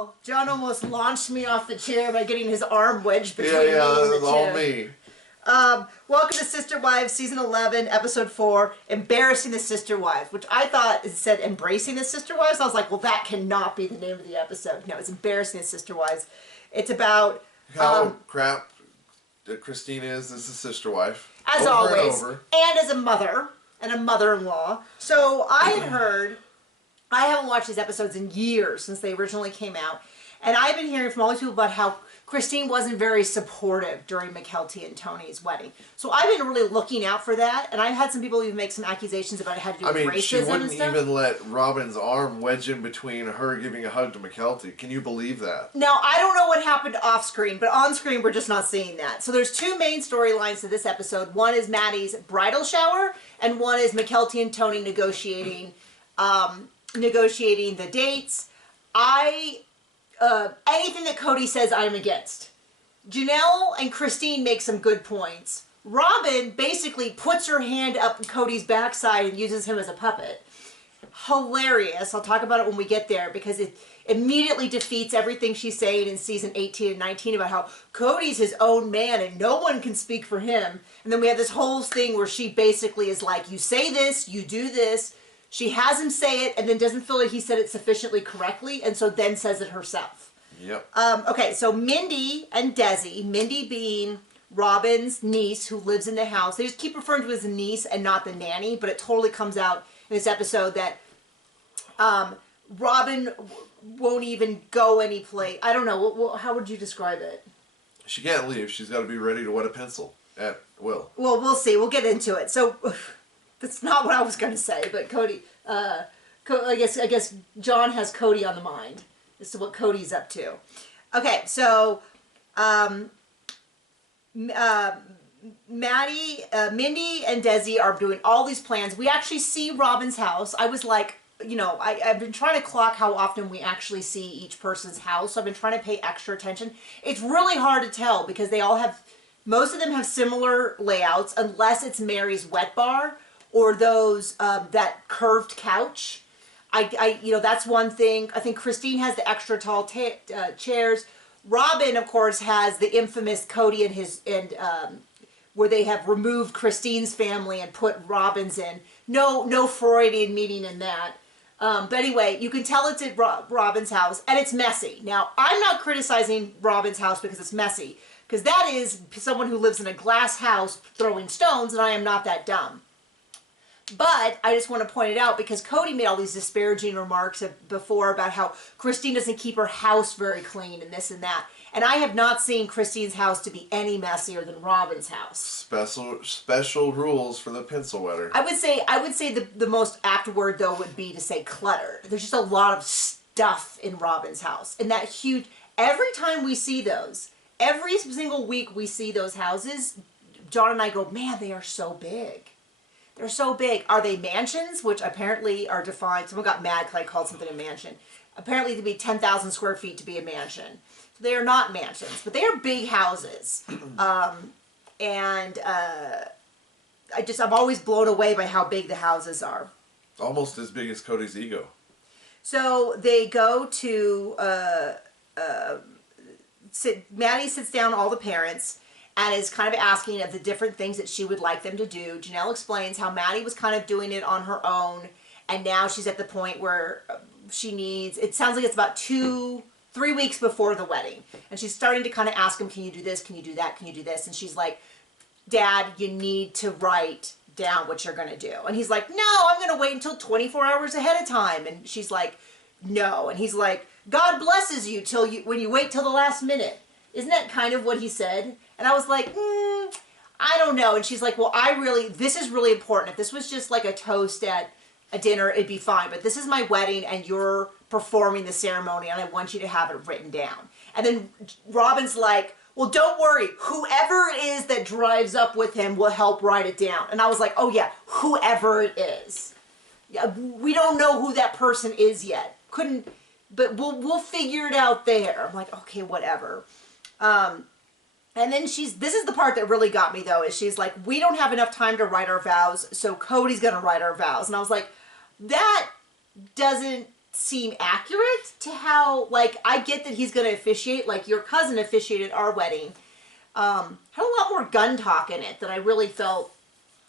Well, John almost launched me off the chair by getting his arm wedged between me and the that was all chair. me. Welcome to Sister Wives, Season 11, Episode 4, Embarrassing the Sister Wives, which I thought it said Embracing the Sister Wives. I was like, well, that cannot be the name of the episode. No, it's Embarrassing the Sister Wives. It's about... How crap Christine is as a sister wife. As always. And as a mother and a mother-in-law. So I had heard... I haven't watched these episodes in years since they originally came out. And I've been hearing from all these people about how Christine wasn't very supportive during Mykelti and Tony's wedding. So I've been really looking out for that. And I've had some people even make some accusations about it had to do with racism and stuff. She wouldn't even let Robyn's arm wedge in between her giving a hug to Mykelti. Can you believe that? Now, I don't know what happened off screen, but on screen we're just not seeing that. So there's two main storylines to this episode. One is Maddie's bridal shower, and one is Mykelti and Tony negotiating the dates. Anything that Cody says, I'm against. Janelle and Christine make some good points. Robyn basically puts her hand up Cody's backside and uses him as a puppet. Hilarious. I'll talk about it when we get there because it immediately defeats everything she's saying in season 18 and 19 about how Cody's his own man and no one can speak for him. And then we have this whole thing where she basically is like, you say this, you do this. She has him say it and then doesn't feel like he said it sufficiently correctly and so then says it herself. Yep. Okay, so Mindy and Desi, Mindy being Robyn's niece who lives in the house. They just keep referring to her as a niece and not the nanny, but it totally comes out in this episode that Robyn won't even go any place. I don't know. How would you describe it? She can't leave. She's got to be ready to wet a pencil at will. Well, we'll see. We'll get into it. So... That's not what I was going to say, but Cody, I guess John has Cody on the mind as to what Cody's up to. Okay, so Maddie, Mindy and Desi are doing all these plans. We actually see Robyn's house. I was like, I've been trying to clock how often we actually see each person's house. So I've been trying to pay extra attention. It's really hard to tell because they all have, most of them have similar layouts unless it's Mary's wet bar. Or those, that curved couch. That's one thing. I think Christine has the extra tall chairs. Robyn, of course, has the infamous Cody and where they have removed Christine's family and put Robyn's in. No Freudian meaning in that. But anyway, you can tell it's at Robyn's house, and it's messy. Now, I'm not criticizing Robyn's house because it's messy, because that is someone who lives in a glass house throwing stones, and I am not that dumb. But I just want to point it out because Cody made all these disparaging remarks before about how Christine doesn't keep her house very clean and this and that. And I have not seen Christine's house to be any messier than Robyn's house. Special rules for the pencil wetter. I would say the most apt word though would be to say cluttered. There's just a lot of stuff in Robyn's house. And that huge, every time we see those, every single week we see those houses, John and I go, man, they are so big. They're so big. Are they mansions, which apparently are defined? Someone got mad because I called something a mansion. Apparently to be 10,000 square feet to be a mansion. So they are not mansions, but they are big houses. I'm always blown away by how big the houses are. Almost as big as Cody's ego. So they go to, Maddie sits down all the parents and is kind of asking of the different things that she would like them to do. Janelle explains how Maddie was kind of doing it on her own, and now she's at the point where she needs, it sounds like it's about 3 weeks before the wedding, and she's starting to kind of ask him, can you do this, can you do that, can you do this, and she's like, Dad, you need to write down what you're going to do. And he's like, no, I'm going to wait until 24 hours ahead of time. And she's like, no. And he's like, God blesses you when you wait till the last minute. Isn't that kind of what he said? And I was like, I don't know. And she's like, well, this is really important. If this was just like a toast at a dinner, it'd be fine. But this is my wedding and you're performing the ceremony and I want you to have it written down. And then Robyn's like, well, don't worry. Whoever it is that drives up with him will help write it down. And I was like, oh yeah, whoever it is. Yeah, we don't know who that person is yet. But we'll figure it out there. I'm like, okay, whatever. And then this is the part that really got me though, is she's like, we don't have enough time to write our vows, so Cody's gonna write our vows. And I was like, that doesn't seem accurate to how, like, I get that he's going to officiate, like your cousin officiated our wedding. Had a lot more gun talk in it that I really felt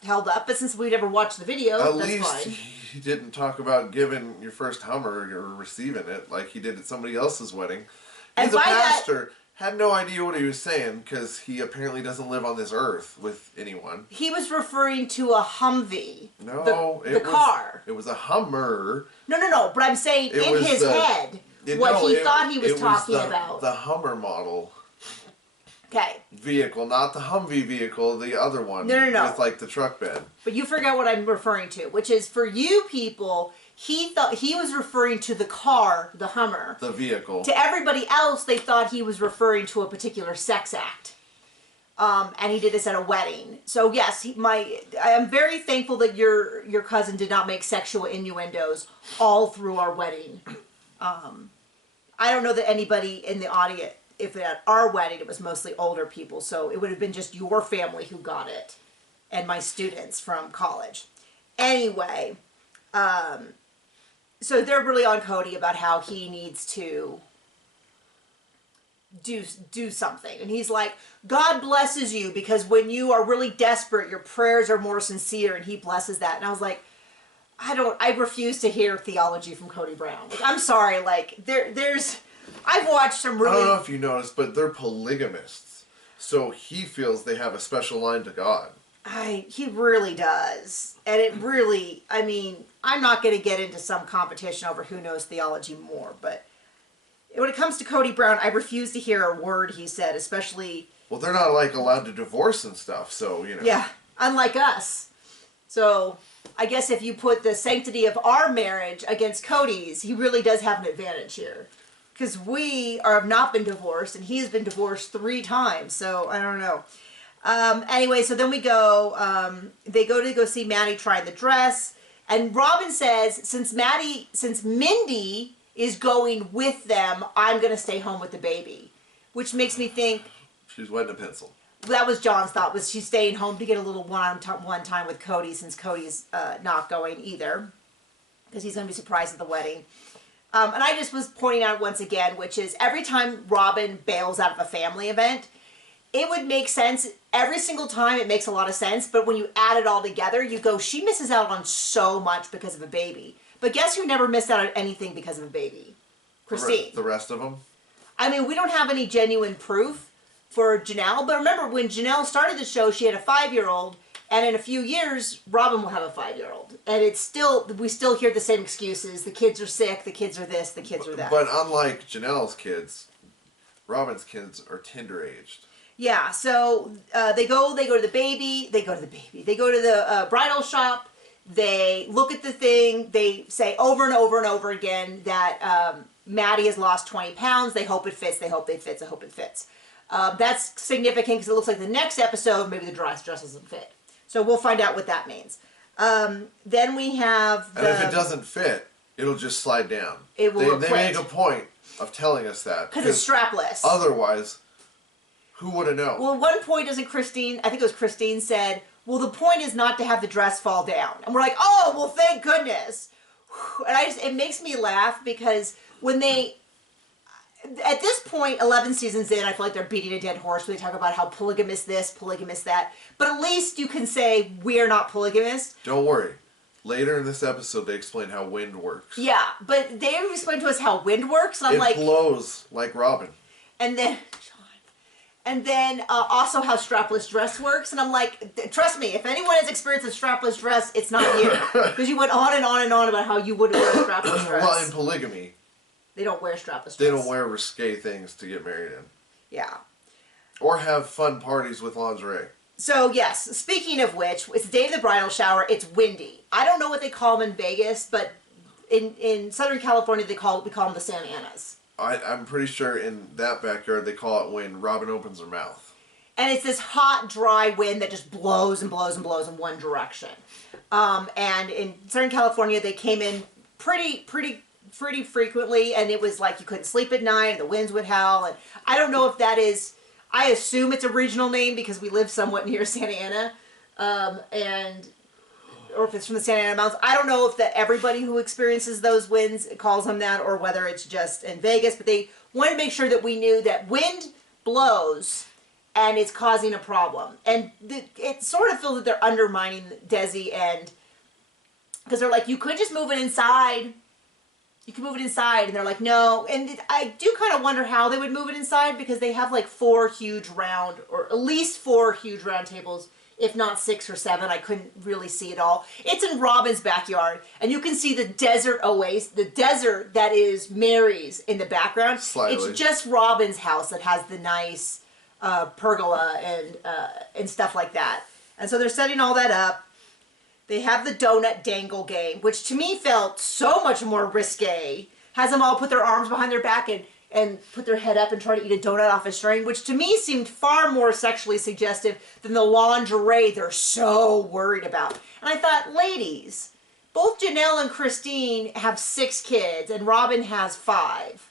held up, but since we never watched the video, At that's least fine. he didn't talk about giving your first Hummer or receiving it like he did at somebody else's wedding. And He's a by that- pastor. Had no idea what he was saying because he apparently doesn't live on this earth with anyone. He was referring to a Humvee. No, the car. It was a Hummer. No. But I'm saying It in was his the- head, what he thought he was talking about. The Hummer model Okay. vehicle, not the Humvee vehicle, the other one. No. With like the truck bed. But you forgot what I'm referring to, which is for you people, he thought he was referring to the car, the Hummer. The vehicle. To everybody else, they thought he was referring to a particular sex act. And he did this at a wedding. So yes, I am very thankful that your cousin did not make sexual innuendos all through our wedding. I don't know that anybody in the audience, if at our wedding, it was mostly older people, so it would have been just your family who got it, and my students from college. Anyway, so they're really on Cody about how he needs to do something. And he's like, God blesses you because when you are really desperate, your prayers are more sincere, and he blesses that. And I was like, I refuse to hear theology from Cody Brown. Like, I'm sorry, like, I've watched some really... I don't know if you noticed, but they're polygamists. So he feels they have a special line to God. He really does. And it really, I mean, I'm not going to get into some competition over who knows theology more, but when it comes to Cody Brown, I refuse to hear a word he said, especially... Well, they're not, like, allowed to divorce and stuff, so, you know. Yeah, unlike us. So, I guess if you put the sanctity of our marriage against Cody's, he really does have an advantage here. Because we have not been divorced, and he's been divorced 3 times, so I don't know. Anyway, so then we go, they go to see Maddie try the dress, and Robyn says, since Mindy is going with them, I'm going to stay home with the baby. Which makes me think... She's wetting a pencil. That was John's thought, was she's staying home to get a little one-on-one time with Cody, since Cody's not going either. Because he's going to be surprised at the wedding. And I just was pointing out once again, which is every time Robyn bails out of a family event, it would make sense. Every single time it makes a lot of sense, but when you add it all together, you go, she misses out on so much because of a baby. But guess who never missed out on anything because of a baby? Christine. The rest of them? I mean, we don't have any genuine proof for Janelle, but remember when Janelle started the show, she had a 5-year-old, and in a few years, Robyn will have a 5-year-old. And we still hear the same excuses. The kids are sick, the kids are this, the kids are that. But unlike Janelle's kids, Robyn's kids are tender-aged. Yeah, so they go to the baby, they go to the bridal shop, they look at the thing, they say over and over and over again that Maddie has lost 20 pounds, they hope it fits, they hope it fits, I hope it fits. That's significant because it looks like the next episode, maybe the dress doesn't fit. So we'll find out what that means. Then we have And if it doesn't fit, it'll just slide down. It will They make a point of telling us that. Because it's strapless. Otherwise, who would have known? Well, at one point, I think it was Christine said, well, the point is not to have the dress fall down. And we're like, oh, well, thank goodness. And it makes me laugh because when at this point, 11 seasons in, I feel like they're beating a dead horse when they talk about how polygamous this, polygamous that. But at least you can say, we're not polygamous. Don't worry. Later in this episode, they explain how wind works. Yeah, but they explain to us how wind works, and I'm it blows like Robyn. And then also how strapless dress works, and I'm like, trust me, if anyone has experienced a strapless dress, it's not you. Because you went on and on and on about how you wouldn't wear a strapless dress. Well, in polygamy, they don't wear strapless dress. They don't wear risque things to get married in. Yeah. Or have fun parties with lingerie. So, yes, speaking of which, it's the day of the bridal shower. It's windy. I don't know what they call them in Vegas, but in Southern California, we call them the Santa Anas. I'm pretty sure in that backyard, they call it when Robyn opens her mouth. And it's this hot, dry wind that just blows and blows and blows in one direction. And in Southern California, they came in pretty frequently, and it was like you couldn't sleep at night, and the winds would howl. And I don't know if that is... I assume it's a regional name because we live somewhat near Santa Ana. And or if it's from the Santa Ana Mountains. I don't know if that everybody who experiences those winds calls them that, or whether it's just in Vegas. But they wanted to make sure that we knew that wind blows and it's causing a problem. And it sort of feels that they're undermining Desi, and because they're like, you could just move it inside. You can move it inside, and they're like, no. And I do kind of wonder how they would move it inside, because they have like 4 huge round, or at least 4 huge round tables, if not 6 or 7. I couldn't really see it all. It's in Robyn's backyard, and you can see the desert oasis, the desert that is Mary's in the background. Slightly. It's just Robyn's house that has the nice pergola and stuff like that. And so they're setting all that up. They have the donut dangle game, which to me felt so much more risque. Has them all put their arms behind their back and put their head up and try to eat a donut off a string, which to me seemed far more sexually suggestive than the lingerie they're so worried about. And I thought, ladies, both Janelle and Christine have 6 kids, and Robyn has 5.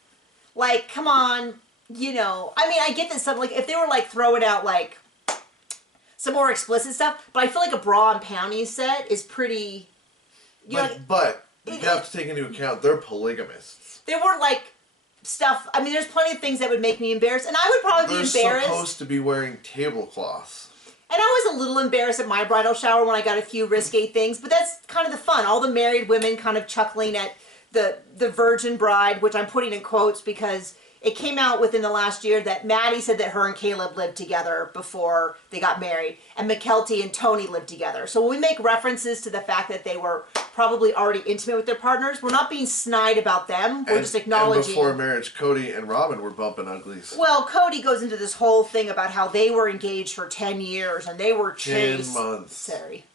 Like, come on, you know. I mean, I get that some, like, if they were like throwing out like some more explicit stuff, but I feel like a bra and panties set is pretty. But you have to take into account they're polygamists. They weren't like stuff. I mean, there's plenty of things that would make me embarrassed, and I would probably be embarrassed. They're supposed to be wearing tablecloths. And I was a little embarrassed at my bridal shower when I got a few risque things, but that's kind of the fun. All the married women kind of chuckling at the virgin bride, which I'm putting in quotes because it came out within the last year that Maddie said that her and Caleb lived together before they got married, and McKelty and Tony lived together. So when we make references to the fact that they were probably already intimate with their partners, we're not being snide about them. We're just acknowledging. And before marriage, Cody and Robyn were bumping uglies. Well, Cody goes into this whole thing about how they were engaged for 10 years and they were chased. 10 months. Sorry.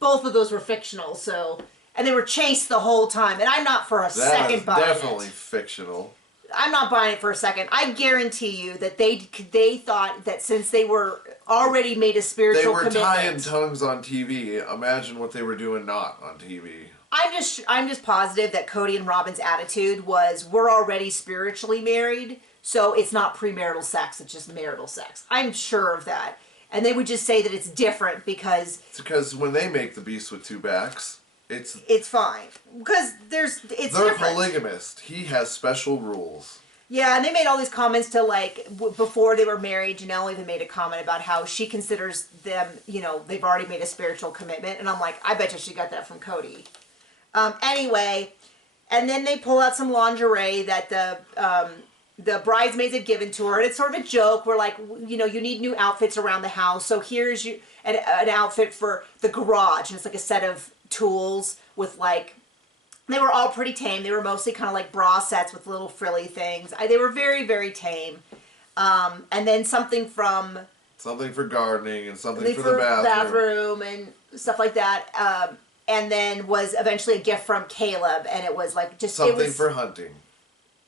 Both of those were fictional, so. And they were chased the whole time. And I'm not for a second buying it. That's definitely fictional. I'm not buying it for a second. I guarantee you that they thought that since they were already made a spiritual commitment. They were tying tongues on TV. Imagine what they were doing not on TV. I'm just positive that Cody and Robyn's attitude was, we're already spiritually married, so it's not premarital sex, it's just marital sex. I'm sure of that. And they would just say that it's different because... It's because when they make the beast with 2 backs, it's fine. Because they're different. Polygamist. He has special rules. Yeah, and they made all these comments to, like, before they were married, Janelle even made a comment about how she considers them, you know, they've already made a spiritual commitment. And I'm like, I bet you she got that from Cody. Anyway, and then they pull out some lingerie that the bridesmaids had given to her. And it's sort of a joke. We're like, you know, you need new outfits around the house. So here's an outfit for the garage. And it's like a set of tools with like, they were all pretty tame. They were mostly kind of like bra sets with little frilly things. They were very, very tame. And then something for gardening and something for the bathroom and stuff like that. And then was eventually a gift from Caleb, and it was like just something for hunting.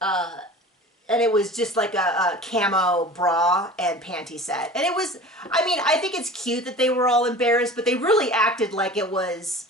And it was just like a camo bra and panty set. And it was, I mean, I think it's cute that they were all embarrassed, but they really acted like it was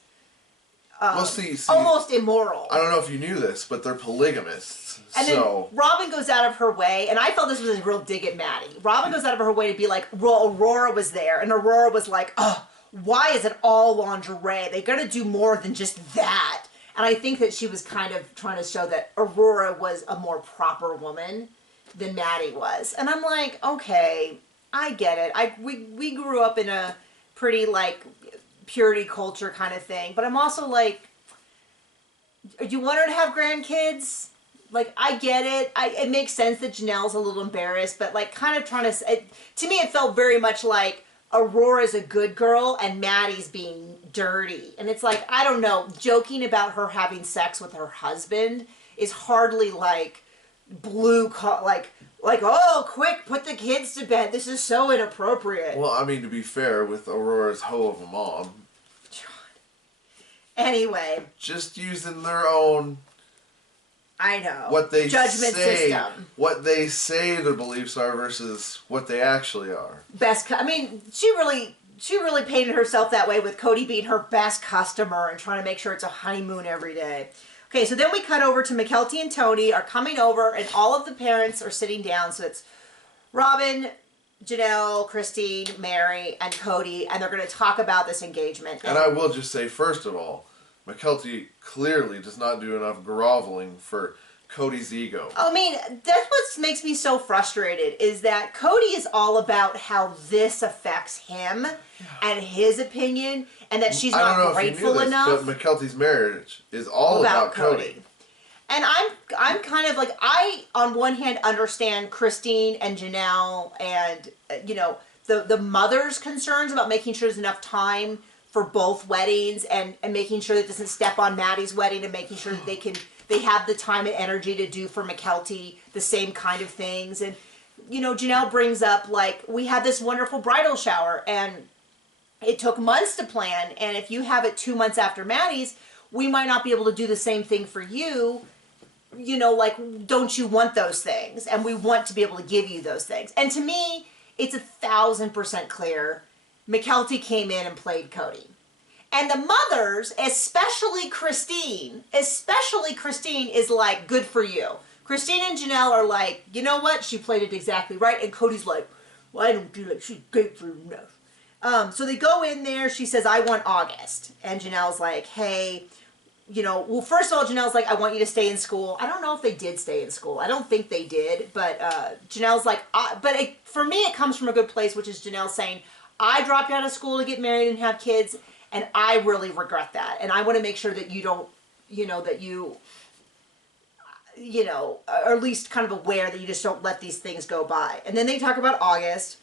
almost immoral. I don't know if you knew this, but they're polygamists. And then Robyn goes out of her way, and I felt this was a real dig at Maddie. Robyn goes out of her way to be like, Aurora was there, and Aurora was like, oh, why is it all lingerie? They gotta do more than just that. And I think that she was kind of trying to show that Aurora was a more proper woman than Maddie was. And I'm like, okay, I get it. We grew up in a pretty, like, purity culture kind of thing. But I'm also like, do you want her to have grandkids? Like, I get it. It makes sense that Janelle's a little embarrassed. But, like, kind of trying to me, it felt very much like Aurora's a good girl and Maddie's being dirty. And it's like, I don't know, joking about her having sex with her husband is hardly like like, oh, quick, put the kids to bed. This is so inappropriate. Well, I mean, to be fair, with Aurora's hoe of a mom. God. Anyway. Just using their own... I know. What they judgment system. What they say their beliefs are versus what they actually are. I mean, she really painted herself that way with Cody being her best customer and trying to make sure it's a honeymoon every day. Okay, so then we cut over to McKelty and Tony are coming over, and all of the parents are sitting down. So it's Robyn, Janelle, Christine, Mary, and Cody, and they're going to talk about this engagement. And I will just say, first of all, McKelty clearly does not do enough groveling for Cody's ego. I mean, that's what makes me so frustrated, is that Cody is all about how this affects him and his opinion, and that she's not grateful enough. But McKelty's marriage is all about Cody. And I'm kind of like, I, on one hand, understand Christine and Janelle and, you know, the mother's concerns about making sure there's enough time for both weddings and making sure that it doesn't step on Maddie's wedding and making sure that they have the time and energy to do for McKelty the same kind of things. And, you know, Janelle brings up, like, we had this wonderful bridal shower and it took months to plan. And if you have it 2 months after Maddie's, we might not be able to do the same thing for you. You know, like, don't you want those things? And we want to be able to give you those things. And to me, it's 1,000% clear McKelty came in and played Cody. And the mothers, especially Christine, is like, good for you. Christine and Janelle are like, you know what? She played it exactly right. And Cody's like, well, I don't do that. She's grateful enough. So they go in there. She says, I want August. And Janelle's like, hey, you know, well, first of all, Janelle's like, I want you to stay in school. I don't know if they did stay in school. I don't think they did. But Janelle's like, for me, it comes from a good place, which is Janelle saying, I dropped out of school to get married and have kids, and I really regret that. And I want to make sure that you don't, you know, that you know, or at least kind of aware that you just don't let these things go by. And then they talk about August.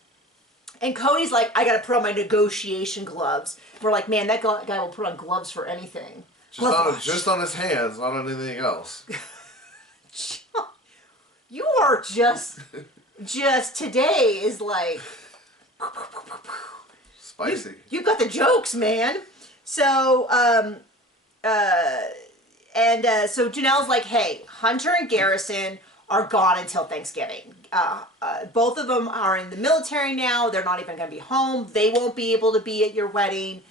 And Cody's like, I got to put on my negotiation gloves. We're like, man, that guy will put on gloves for anything. Just on his hands, not on anything else. You are just today is like... Spicy. You got the jokes, man. So, so Janelle's like, hey, Hunter and Garrison are gone until Thanksgiving. Both of them are in the military now. They're not even going to be home. They won't be able to be at your wedding.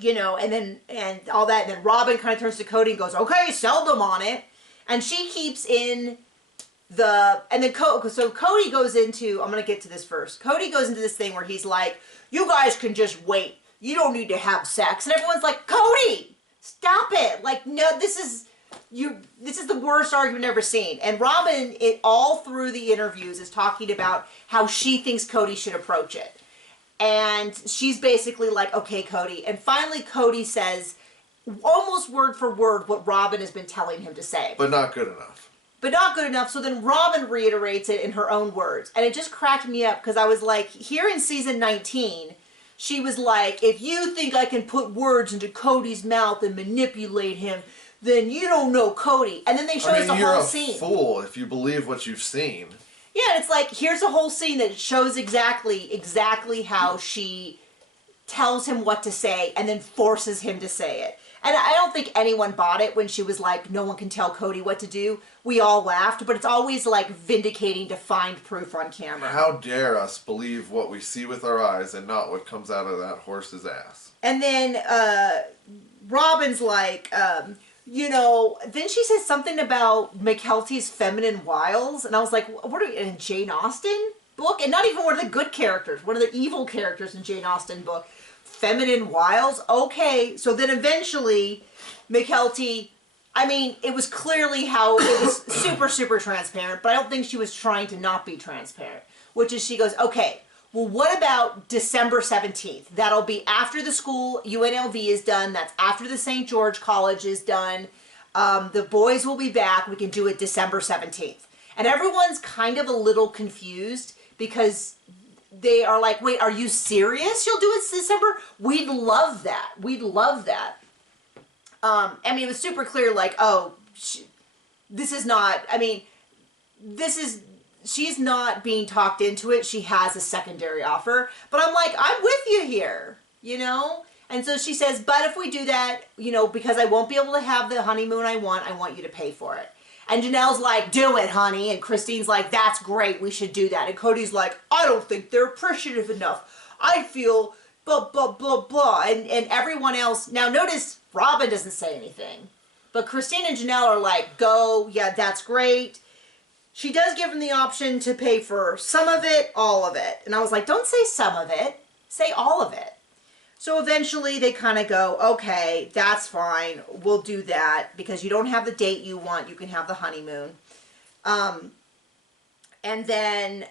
You know, and all that. And then Robyn kind of turns to Cody and goes, okay, sell them on it. And she keeps in so Cody goes into, I'm going to get to this first. Cody goes into this thing where he's like, you guys can just wait. You don't need to have sex. And everyone's like, Cody, stop it. Like, no, this is the worst argument I've ever seen. And Robyn, all through the interviews, is talking about how she thinks Cody should approach it. And she's basically like, okay, Cody. And finally, Cody says, almost word for word, what Robyn has been telling him to say. But not good enough. So then Robyn reiterates it in her own words. And it just cracked me up because I was like, here in season 19, she was like, if you think I can put words into Cody's mouth and manipulate him, then you don't know Cody. And then they show us the whole scene. You're a fool if you believe what you've seen. Yeah, it's like, here's a whole scene that shows exactly how she tells him what to say and then forces him to say it. And I don't think anyone bought it when she was like, no one can tell Cody what to do. We all laughed, but it's always like vindicating to find proof on camera. How dare us believe what we see with our eyes and not what comes out of that horse's ass. And then Robyn's like, you know, then she says something about McKelty's feminine wiles. And I was like, what are we, in a Jane Austen book? And not even one of the good characters, one of the evil characters in Jane Austen book. Feminine wiles? Okay. So then eventually McKelty, I mean, it was clearly how it was super, super transparent, but I don't think she was trying to not be transparent, which is she goes, okay, well, what about December 17th? That'll be after the school UNLV is done. That's after the St. George College is done. The boys will be back. We can do it December 17th. And everyone's kind of a little confused because they are like, wait, are you serious? You'll do it December? We'd love that. We'd love that. I mean, it was super clear, like, oh, this is not, I mean, she's not being talked into it. She has a secondary offer. But I'm like, I'm with you here, you know? And so she says, but if we do that, you know, because I won't be able to have the honeymoon I want you to pay for it. And Janelle's like, do it, honey. And Christine's like, that's great. We should do that. And Cody's like, I don't think they're appreciative enough. I feel blah, blah, blah, blah. And everyone else. Now, notice Robyn doesn't say anything. But Christine and Janelle are like, go. Yeah, that's great. she does give him the option to pay for some of it, all of it. And I was like, don't say some of it, say all of it. So eventually they kind of go, okay, that's fine. We'll do that because you don't have the date you want. You can have the honeymoon. And then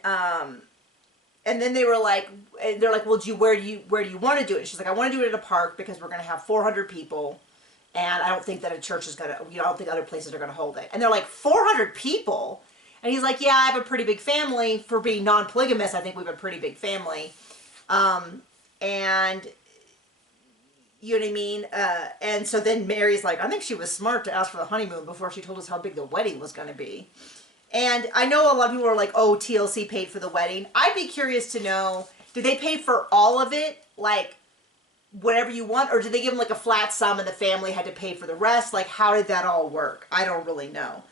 they were like, they're like, well, where do you want to do it? And she's like, I want to do it at a park because we're going to have 400 people. And I don't think that a church is going to, I don't think other places are going to hold it. And they're like, 400 people? And he's like, yeah, I have a pretty big family. For being non-polygamous, I think we have a pretty big family. And you know what I mean? And so then Mary's like, I think she was smart to ask for the honeymoon before she told us how big the wedding was going to be. And I know a lot of people are like, oh, TLC paid for the wedding. I'd be curious to know, did they pay for all of it? Like, whatever you want? Or did they give them like a flat sum and the family had to pay for the rest? Like, how did that all work? I don't really know.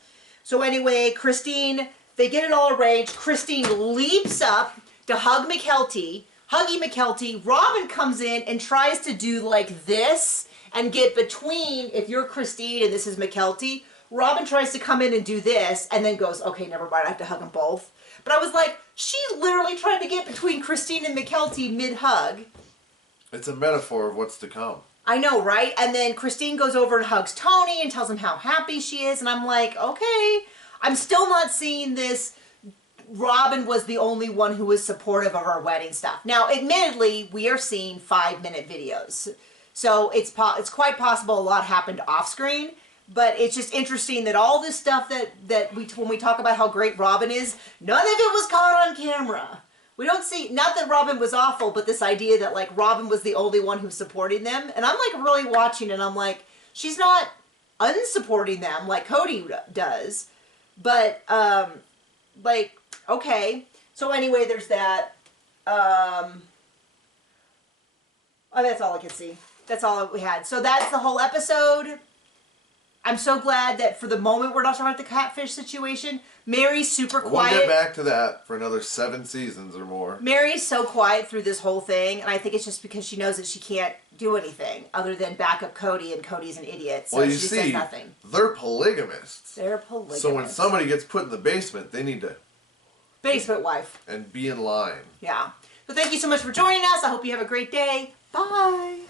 So anyway, Christine, they get it all arranged. Christine leaps up to hug McKelty. Huggy McKelty. Robyn comes in and tries to do like this and get between, if you're Christine and this is McKelty, Robyn tries to come in and do this and then goes, okay, never mind, I have to hug them both. But I was like, she literally tried to get between Christine and McKelty mid-hug. It's a metaphor of what's to come. I know, right? And then Christine goes over and hugs Tony and tells him how happy she is. And I'm like, okay, I'm still not seeing this. Robyn was the only one who was supportive of our wedding stuff. Now, admittedly, we are seeing 5-minute videos. So it's quite possible a lot happened off screen. But it's just interesting that all this stuff that when we talk about how great Robyn is, none of it was caught on camera. We don't see, not that Robyn was awful, but this idea that like Robyn was the only one who's supporting them. And I'm like really watching and I'm like, she's not unsupporting them like Cody does. But like, okay. So anyway, there's that. Oh, that's all I could see. That's all we had. So that's the whole episode. I'm so glad that for the moment we're not talking about the catfish situation. Mary's super quiet. We'll get back to that for another 7 seasons or more. Mary's so quiet through this whole thing, and I think it's just because she knows that she can't do anything other than back up Cody, and Cody's an idiot, so well, you she see, says nothing. They're polygamists. They're polygamists. So when somebody gets put in the basement, they need to... Basement wife. And be in line. Yeah. So thank you so much for joining us. I hope you have a great day. Bye.